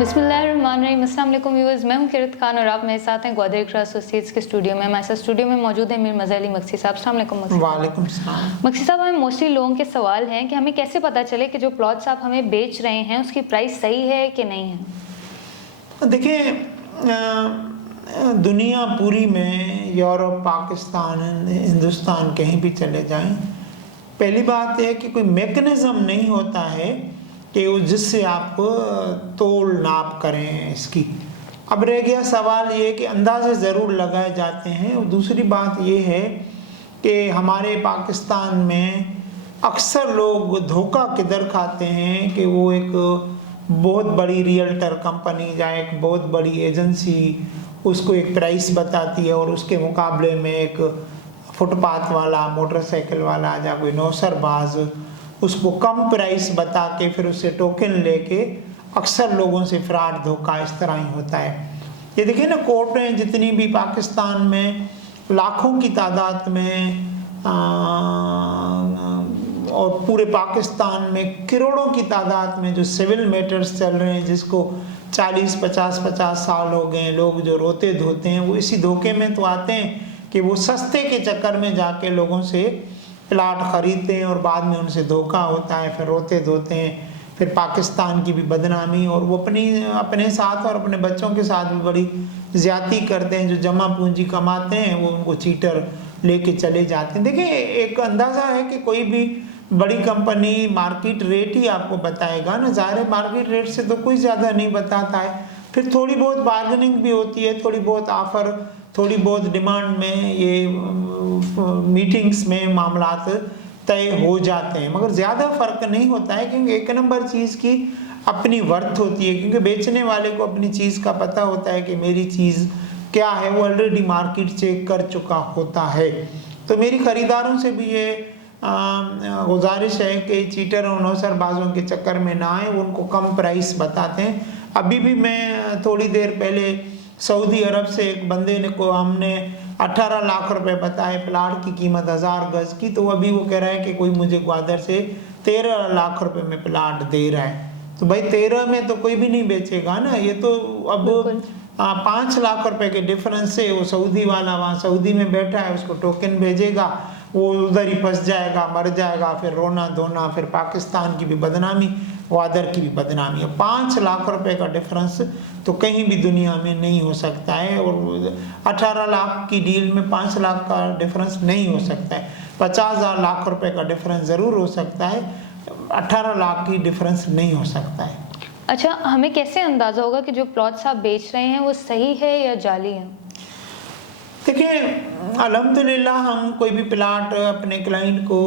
बिस्मिल्लाहिर्रहमानिर्रहीम। अस्सलाम वालेकुम व्यूअर्स, मैं हूं किरत खान और आप मेरे साथ हैं ग्वादर इकरा एसोसिएट्स के स्टूडियो में। हमारे साथ स्टूडियो में मौजूद है मीर मज़हर अली मक्सी साहब। अस्सलाम वालेकुम मक्सी साहब। वालेकुम सलाम। मक्सी साहब, हमें मोस्टली लोगों के सवाल हैं कि हमें कैसे पता चले कि जो प्लॉट्स आप हमें बेच रहे हैं उसकी प्राइस सही है कि नहीं है? देखिए, दुनिया पूरी में यूरोप, पाकिस्तान, हिंदुस्तान कहीं भी चले जाएं, पहली बात है कि कोई मैकेनिज़्म नहीं होता है कि वो जिससे आप तोल नाप करें इसकी। अब रह गया सवाल ये कि अंदाज़े ज़रूर लगाए जाते हैं। और दूसरी बात ये है कि हमारे पाकिस्तान में अक्सर लोग धोखा किधर खाते हैं कि वो एक बहुत बड़ी रियल्टर कंपनी या एक बहुत बड़ी एजेंसी उसको एक प्राइस बताती है और उसके मुकाबले में एक फुटपाथ वाला, मोटरसाइकिल वाला या कोई नौसरबाज उसको कम प्राइस बता के फिर उससे टोकन लेके अक्सर लोगों से फ्रॉड, धोखा इस तरह ही होता है। ये देखिए ना, कोर्टें जितनी भी पाकिस्तान में लाखों की तादाद में और पूरे पाकिस्तान में करोड़ों की तादाद में जो सिविल मैटर्स चल रहे हैं, जिसको 40-50 साल हो गए, लोग जो रोते धोते हैं वो इसी धोखे में तो आते हैं कि वो सस्ते के चक्कर में जाके लोगों से प्लाट खरीदते हैं और बाद में उनसे धोखा होता है, फिर रोते धोते हैं, फिर पाकिस्तान की भी बदनामी और वो अपने साथ और अपने बच्चों के साथ भी बड़ी ज़्यादती करते हैं। जो जमा पूंजी कमाते हैं वो उनको चीटर लेके चले जाते हैं। देखिए, एक अंदाज़ा है कि कोई भी बड़ी कंपनी मार्केट रेट ही आपको बताएगा ना, ज़ाहिर मार्केट रेट से तो कोई ज़्यादा नहीं बताता है। फिर थोड़ी बहुत बार्गेनिंग भी होती है, थोड़ी बहुत ऑफ़र, थोड़ी बहुत डिमांड में ये मीटिंग्स में मामलात तय हो जाते हैं, मगर ज़्यादा फ़र्क नहीं होता है क्योंकि एक नंबर चीज़ की अपनी वर्थ होती है। क्योंकि बेचने वाले को अपनी चीज़ का पता होता है कि मेरी चीज़ क्या है, वो ऑलरेडी मार्केट चेक कर चुका होता है। तो मेरी ख़रीदारों से भी ये गुजारिश है कि चीटर और नौसरबाजों के चक्कर में ना आए, उनको कम प्राइस बताते हैं। अभी भी मैं थोड़ी देर पहले सऊदी अरब से एक बंदे ने को हमने 18 लाख रुपए बताए, प्लाट की कीमत 1000 गज की, तो अभी वो कह रहा है कि कोई मुझे ग्वादर से 13 लाख रुपए में प्लाट दे रहा है। तो भाई 13 में तो कोई भी नहीं बेचेगा ना, ये तो अब 5 लाख रुपए के डिफरेंस से वो सऊदी वाला वहाँ सऊदी में बैठा है, उसको टोकन भेजेगा, वो उधर ही फंस जाएगा, मर जाएगा, फिर रोना धोना, फिर पाकिस्तान की भी बदनामी, ग्वादर की भी बदनामी। 5 लाख रुपए का डिफरेंस तो कहीं भी दुनिया में नहीं हो सकता है। और 18 लाख की डील में 5 लाख का डिफरेंस नहीं हो सकता है। 50,000 लाख रुपए का डिफरेंस ज़रूर हो सकता है, 18 लाख की डिफरेंस नहीं हो सकता है। अच्छा, हमें कैसे अंदाज़ा होगा कि जो प्लॉट्स आप बेच रहे हैं वो सही है या जाली है? देखिए, अल्हम्दुलिल्लाह हम कोई भी प्लाट अपने क्लाइंट को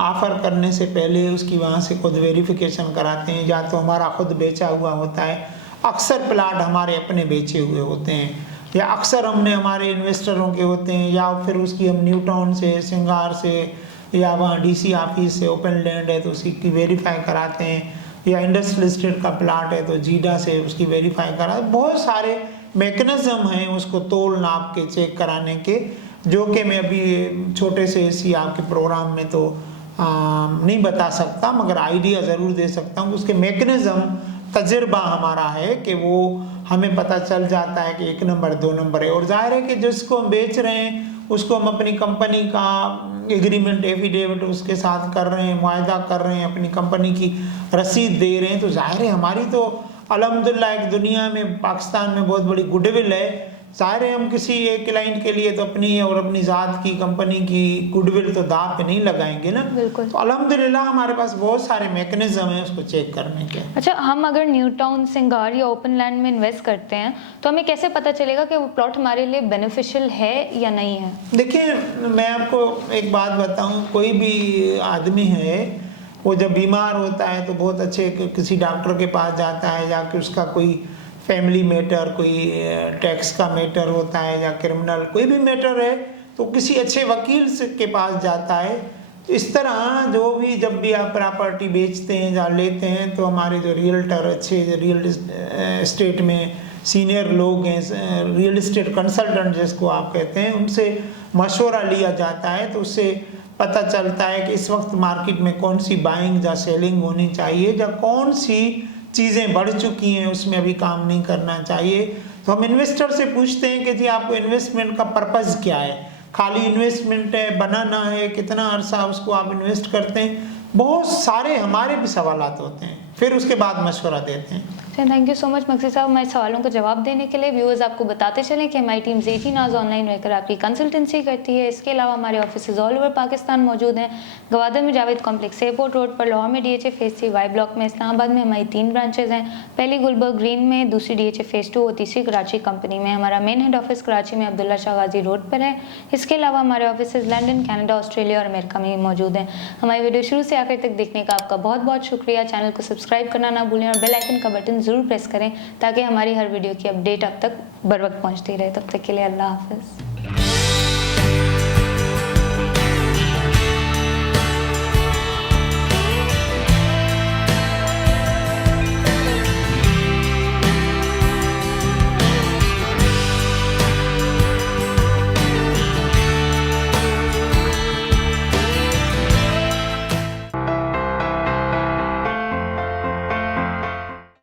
ऑफ़र करने से पहले उसकी वहाँ से खुद वेरिफिकेशन कराते हैं। या तो हमारा खुद बेचा हुआ होता है, अक्सर प्लाट हमारे अपने बेचे हुए होते हैं, या अक्सर हमने हमारे इन्वेस्टरों के होते हैं, या फिर उसकी हम न्यू टाउन से, सिंगार से, या वहाँ DC ऑफिस से ओपन लैंड है तो उसकी वेरीफाई कराते हैं, या इंडस्ट्रियल एस्टेट का प्लाट है तो जीडा से उसकी वेरीफाई कराते। बहुत सारे मैकेनिज़्म हैं उसको तोल नाप के चेक कराने के, जो कि मैं अभी छोटे से इसी आपके प्रोग्राम में तो नहीं बता सकता, मगर आइडिया ज़रूर दे सकता हूँ। उसके मैकेनिज़्म तजुर्बा हमारा है कि वो हमें पता चल जाता है कि 1 नंबर 2 नंबर है। और जाहिर है कि जिसको हम बेच रहे हैं उसको हम अपनी कंपनी का एग्रीमेंट, एफिडेविट उसके साथ कर रहे हैं, मुआहदा कर रहे हैं, अपनी कंपनी की रसीद दे रहे हैं, तो जाहिर है हमारी तो अल्हम्दुलिल्लाह एक दुनिया में, पाकिस्तान में बहुत बड़ी गुडविल है। ज़ाहिर है हम किसी एक क्लाइंट के लिए तो अपनी और अपनी ज़ात की, कंपनी की गुडविल तो दांव पे नहीं लगाएंगे ना। बिल्कुल। तो अल्हम्दुलिल्लाह हमारे पास बहुत सारे मैकेनिज़्म हैं उसको चेक करने के। अच्छा, हम अगर न्यू टाउन, सिंगार या ओपन लैंड में इन्वेस्ट करते हैं तो हमें कैसे पता चलेगा कि वो प्लॉट हमारे लिए बेनिफिशियल है या नहीं है? देखिए, मैं आपको एक बात बताऊं, कोई भी आदमी है वो जब बीमार होता है तो बहुत अच्छे किसी डॉक्टर के पास जाता है, या कि उसका कोई फैमिली मैटर, कोई टैक्स का मैटर होता है, या क्रिमिनल कोई भी मैटर है तो किसी अच्छे वकील के पास जाता है। तो इस तरह जो भी जब भी आप प्रॉपर्टी बेचते हैं या लेते हैं तो हमारे जो रियल्टर, अच्छे रियल एस्टेट में सीनियर लोग हैं, रियल एस्टेट कंसल्टेंट जिसको आप कहते हैं, उनसे मशवरा लिया जाता है। तो उससे पता चलता है कि इस वक्त मार्केट में कौन सी बाइंग या सेलिंग होनी चाहिए, या कौन सी चीज़ें बढ़ चुकी हैं उसमें अभी काम नहीं करना चाहिए। तो हम इन्वेस्टर से पूछते हैं कि जी आपको इन्वेस्टमेंट का पर्पज़ क्या है, खाली इन्वेस्टमेंट है, बनाना है, कितना अरसा उसको आप इन्वेस्ट करते हैं, बहुत सारे हमारे भी सवालात होते हैं, फिर उसके बाद मशवरा देते हैं। Thank you so much Magsi साहब हमारे सवालों का जवाब देने के लिए। व्यूअर्स आपको बताते चलें कि हमारी टीम 18 आवर्स ऑनलाइन रहकर आपकी कंसल्टेंसी करती है। इसके अलावा हमारे ऑफिसेज ऑल ओवर पाकिस्तान मौजूद हैं। गवादर में जावेद कॉम्प्लेक्स एयरपोर्ट रोड पर, लाहौर में DHA फेज़ 3 वाई ब्लॉक में, इस्लामाबाद में हमारी 3 ब्रांचेज हैं, पहली गुलबर्ग ग्रीन में, दूसरी DHA फेज़ 2 और तीसरी कराची कंपनी में। हमारा मेन हेड ऑफिस कराची में अब्दुल्ला शाह गाजी रोड पर है। इसके अलावा हमारे ऑफिसेज लंदन, कनाडा, ऑस्ट्रेलिया और अमेरिका में भी मौजूद हैं। हमारी वीडियो शुरू से आखिर तक देखने का आपका बहुत बहुत शुक्रिया। चैनल को सब्सक्राइब करना ना भूलें और बेल आइकन का बटन ज़रूर प्रेस करें ताकि हमारी हर वीडियो की अपडेट अब तक बर वक्त पहुँचती रहे। तब तक के लिए अल्लाह हाफ़िज़।